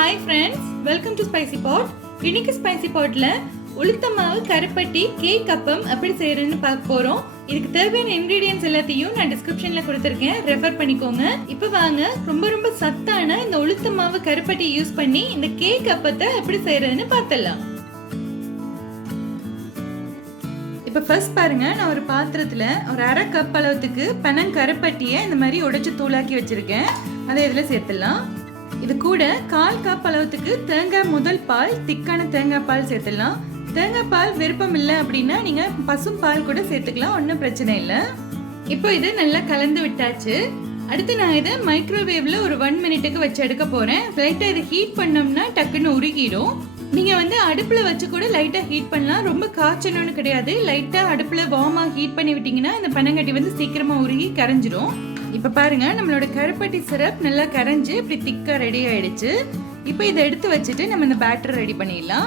Hi friends, welcome to Spicy Pot. இன்னைக்கு Spicy Potல Ulutham Maavu Karuppatti Appam எப்படி செய்யறதுன்னு பார்க்க போறோம். இதுக்கு தேவையான ingredients எல்லாத்தையும் நான் descriptionல கொடுத்திருக்கேன். ரெஃபர் பண்ணிக்கோங்க. இப்போ வாங்க ரொம்ப சத்தான இந்த Ulutham Maavu Karuppatti யூஸ் பண்ணி இந்த கேக் அப்பத்தை எப்படி செய்யறதுன்னு பார்த்தலாம். இப்போ ஃபர்ஸ்ட் பாருங்க, நான் ஒரு பாத்திரத்துல ஒரு 1/2 கப் அளவுக்கு பனங்கருப்பட்டியை இந்த மாதிரி உடைச்சு தூளாக்கி வச்சிருக்கேன். அதை இதுல சேர்த்துடலாம். இது கூட 1/4 கப் அளவுக்கு தேங்காய் முதல் பால், திக்கான தேங்காய் பால் சேர்த்துடலாம். தேங்காய் பால் விருப்பம் இல்லை அப்படின்னா நீங்க பசும் பால் கூட சேர்த்துக்கலாம், ஒன்றும் பிரச்சனை இல்லை. இப்போ இது நல்லா கலந்து விட்டாச்சு. அடுத்து நான் இதை மைக்ரோவேவ்ல ஒரு 1 மினிட்டுக்கு வச்சு எடுக்க போறேன். லைட்டா இதை ஹீட் பண்ணோம்னா டக்குன்னு உருகிடும். நீங்க அடுப்புல வச்சு கூட லைட்டா ஹீட் பண்ணலாம், ரொம்ப காய்ச்சணும்னு கிடையாது. லைட்டா அடுப்புல வார்மா ஹீட் பண்ணி விட்டீங்கன்னா இந்த பனங்கட்டி சீக்கிரமா உருகி கரைஞ்சிடும். இப்ப பாருங்க, நம்மளோட கருப்பட்டி சிரப் நல்லா கரைஞ்சு இப்படி திக்கா ரெடி ஆயிடுச்சு. இப்போ இதை எடுத்து வச்சுட்டு நம்ம இந்த பேட்டர் ரெடி பண்ணிடலாம்.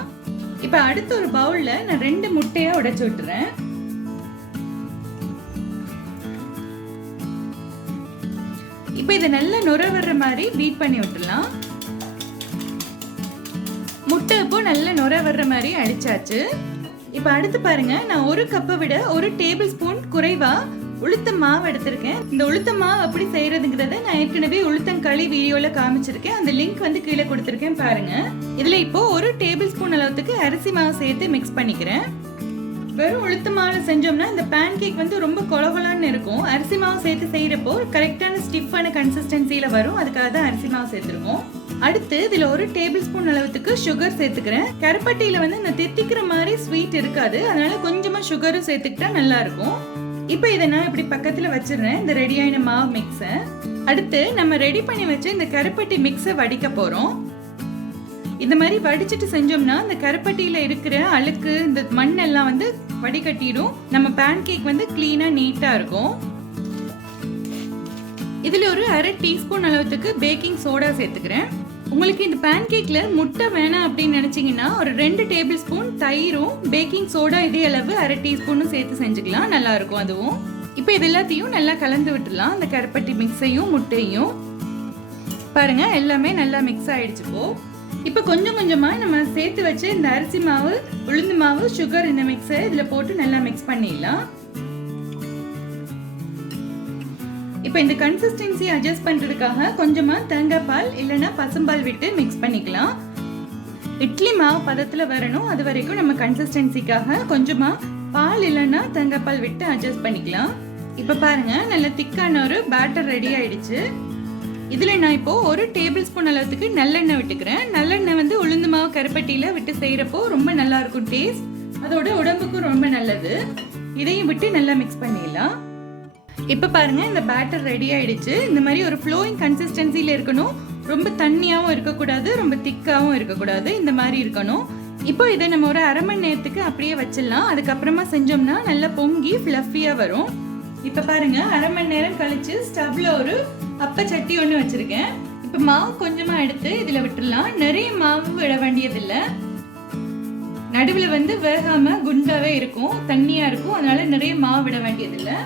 இப்ப அடுத்த ஒரு பவுல்ல நான் 2 முட்டையை உடைச்சு விட்டுறேன். இப்ப இதை நல்லா நுர வர்ற மாதிரி பீட் பண்ணி விட்டுடலாம். முட்டை இப்போ நல்ல நுர வர்ற மாதிரி அடிச்சாச்சு. இப்ப அடுத்து பாருங்க, நான் 1 கப்பை விட 1 டேபிள் ஸ்பூன் குறைவா உளுத்தம் மாவு எடுத்திருக்கேன். இந்த உளுத்தம் மாவு எப்படி செய்யறதுங்கிறத நான் ஏற்கனவே உளுத்தங்களி வீடியோல காமிச்சிருக்கேன். அந்த லிங்க் கீழே கொடுத்திருக்கேன் பாருங்க. இதுல இப்போ 1 டேபிள் ஸ்பூன் அளவுக்கு அரிசி மாவு சேர்த்து மிக்ஸ் பண்ணிக்கிறேன். வெறும் உளுத்த மாவுல செஞ்சோம்னா இந்த பேன் கேக் ரொம்ப கொலகொலான்னு இருக்கும். அரிசி மாவு சேர்த்து செய்யறப்போ கரெக்டான ஸ்டிஃபான கன்சிஸ்டன்சில வரும். அதுக்காக தான் அரிசி மாவு சேர்த்துருக்கோம். அடுத்து இதுல 1 டேபிள் ஸ்பூன் அளவுக்கு சுகர் சேர்த்துக்கிறேன். கருப்பட்டியில இந்த தித்திக்கிற மாதிரி ஸ்வீட் இருக்காது, அதனால கொஞ்சமா சுகரும் சேர்த்துக்கிட்டா நல்லா இருக்கும். இப்போ இதை நான் இப்படி பக்கத்துல வச்சிடுறேன், இந்த ரெடியான மாவு மிக்ஸை. அடுத்து நம்ம ரெடி பண்ணி வச்ச இந்த கருப்பட்டி மிக்ஸை வடிக்க போறோம். இந்த மாதிரி வடிச்சிட்டு செஞ்சோம்னா இந்த கருப்பட்டியில இருக்கிற அழுக்கு, இந்த மண் எல்லாம் வடிகட்டிடும். நம்ம பேன் கேக் கிளீனா நீட்டா இருக்கும். இதுல ஒரு 1/2 டீஸ்பூன் அளவுக்கு பேக்கிங் சோடா சேர்த்துக்கிறேன். உங்களுக்கு இந்த பேன் கேக்ல முட்டை வேணாம் அப்படின்னு நினைச்சீங்கன்னா ஒரு 2 டேபிள் ஸ்பூன் தயிரும் பேக்கிங் சோடா இதே அளவு 1/2 டீஸ்பூனும் சேர்த்து செஞ்சுக்கலாம், நல்லா இருக்கும் அதுவும். இப்போ இது எல்லாத்தையும் நல்லா கலந்து விட்டுலாம், இந்த கருப்பட்டி மிக்ஸையும் முட்டையும். பாருங்க, எல்லாமே நல்லா மிக்ஸ் ஆயிடுச்சு. இப்போ கொஞ்சம் கொஞ்சமா நம்ம சேர்த்து வச்சு இந்த அரிசி மாவு, உளுந்து மாவு, சுகர் இந்த மிக்ஸை இதுல போட்டு நல்லா மிக்ஸ் பண்ணிடலாம். இப்போ இந்த கன்சிஸ்டன்சி அட்ஜஸ்ட் பண்றதுக்காக கொஞ்சமா தேங்காய் பால் இல்லைன்னா பசும்பால் விட்டு மிக்ஸ் பண்ணிக்கலாம். இட்லி மாவு பதத்துல வரணும், அது வரைக்கும் நம்ம கன்சிஸ்டன்சிக்காக கொஞ்சமா பால் இல்லைன்னா தேங்காய் பால் விட்டு அட்ஜஸ்ட் பண்ணிக்கலாம். இப்போ பாருங்க, நல்ல திக்கான ஒரு பேட்டர் ரெடி ஆயிடுச்சு. இதுல நான் இப்போ 1 டேபிள் ஸ்பூன் அளவுக்கு நல்லெண்ணெய் விட்டுக்கிறேன். நல்லெண்ணெய் உளுந்து மாவு கருப்பட்டியில விட்டு செய்யறப்போ ரொம்ப நல்லா இருக்கும் டேஸ்ட், அதோட உடம்புக்கும் ரொம்ப நல்லது. இதையும் விட்டு நல்லா மிக்ஸ் பண்ணிடலாம். இப்ப பாருங்க, இந்த பேட்டர் ரெடி ஆயிடுச்சு. இந்த மாதிரி ஒரு ஃப்ளோயிங் கன்சிஸ்டன்சில இருக்கணும், ரொம்ப தண்ணியாவும் இருக்கக்கூடாது, ரொம்ப திக்காவும் இருக்கக்கூடாது, இந்த மாதிரி இருக்கணும். இப்போ இதை நம்ம ஒரு 1/2 மணி நேரத்துக்கு அப்படியே வச்சிடலாம். அதுக்கப்புறமா செஞ்சோம்னா நல்லா பொங்கி ஃப்ளஃபியா வரும். இப்ப பாருங்க, 1/2 மணி நேரம் கழிச்சு ஸ்டவ்ல ஒரு அப்ப சட்டி ஒண்ணு வச்சிருக்கேன். இப்ப மாவு கொஞ்சமா எடுத்து இதுல விட்டுடலாம். நிறைய மாவு விட வேண்டியதில்லை, நடுவுல வேகாம குண்டாவே இருக்கும், தண்ணியா இருக்கும், அதனால நிறைய மாவு விட வேண்டியதில்லை.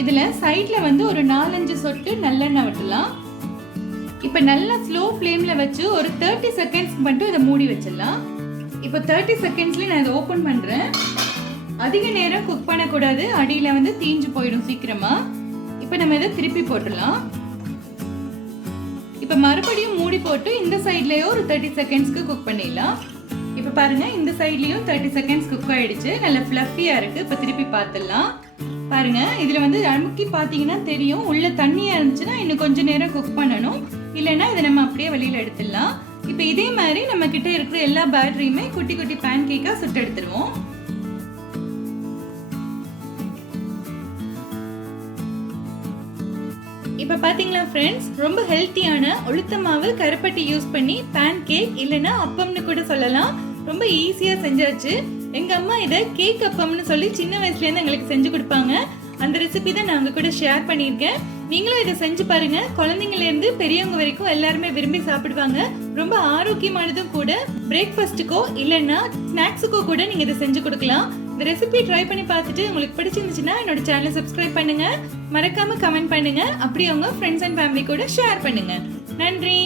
இதுல சைட்ல ஒரு 4-5 சொட்டு நல்லெண்ணெய் விட்டுலாம். இப்ப நல்லா ஸ்லோ ஃப்ளேம்ல வச்சு ஒரு 30 செகண்ட்ஸ் மட்டும் இதை மூடி வச்சிடலாம். இப்ப 30 செகண்ட்ஸ்ல நான் இதை ஓபன் பண்றேன். அதிக நேரம் குக் பண்ணக்கூடாது, அடியில தீஞ்சு போயிடும் சீக்கிரமா. இப்ப நம்ம இதை திருப்பி போட்டுடலாம். இப்ப மறுபடியும் மூடி போட்டு இந்த சைட்லயோ ஒரு 30 செகண்ட்ஸ்க்கு குக் பண்ணிடலாம். இப்ப பாருங்க, இந்த சைட்லயும் 30 செகண்ட்ஸ் குக் ஆயிடுச்சு, நல்ல ஃப்ளஃபியா இருக்கு. இப்ப திருப்பி பார்த்துடலாம். பாருங்க, இதுல அமுக்கி பாத்தீங்கன்னா தெரியும், உள்ள தண்ணியா இருந்துச்சுன்னா இன்னும் கொஞ்ச நேரம் குக் பண்ணணும், இல்லைன்னா இதை நம்ம அப்படியே வெளியில எடுத்துடலாம். இப்ப இதே மாதிரி நம்ம கிட்ட இருக்கிற எல்லா பேட்டரியுமே குட்டி குட்டி பேன் கேக்கா சுட்டு எடுத்துருவோம். இப்ப பாத்தீங்களா ஃப்ரெண்ட்ஸ், ரொம்ப ஹெல்த்தியான உளுத்தம் மாவு கருப்பட்டி யூஸ் பண்ணி பேன் கேக் இல்லைன்னா அப்பம்னு கூட சொல்லலாம், ரொம்ப ஈஸியா செஞ்சாச்சு. எங்க அம்மா இதை கேக் அப்பம்னு சொல்லி சின்ன வயசுல இருந்து எங்களுக்கு செஞ்சு கொடுப்பாங்க. அந்த ரெசிபி தான் நான் உங்க கூட ஷேர் பண்ணியிருக்கேன். நீங்களும் இதை செஞ்சு பாருங்க, குழந்தைங்கள்ல இருந்து பெரியவங்க வரைக்கும் எல்லாருமே விரும்பி சாப்பிடுவாங்க. ரொம்ப ஆரோக்கியமானதும் கூட. பிரேக்ஃபாஸ்ட்டுக்கோ இல்லைன்னா ஸ்நாக்ஸுக்கோ கூட நீங்க இதை செஞ்சு கொடுக்கலாம். இந்த ரெசிபி ட்ரை பண்ணி பார்த்துட்டு உங்களுக்கு பிடிச்சிருந்துச்சுன்னா என்னோட சேனலை சப்ஸ்கிரைப் பண்ணுங்க, மறக்காம கமெண்ட் பண்ணுங்க, அப்படியே உங்க ஃப்ரெண்ட்ஸ் அண்ட் ஃபேமிலி கூட ஷேர் பண்ணுங்க. நன்றி.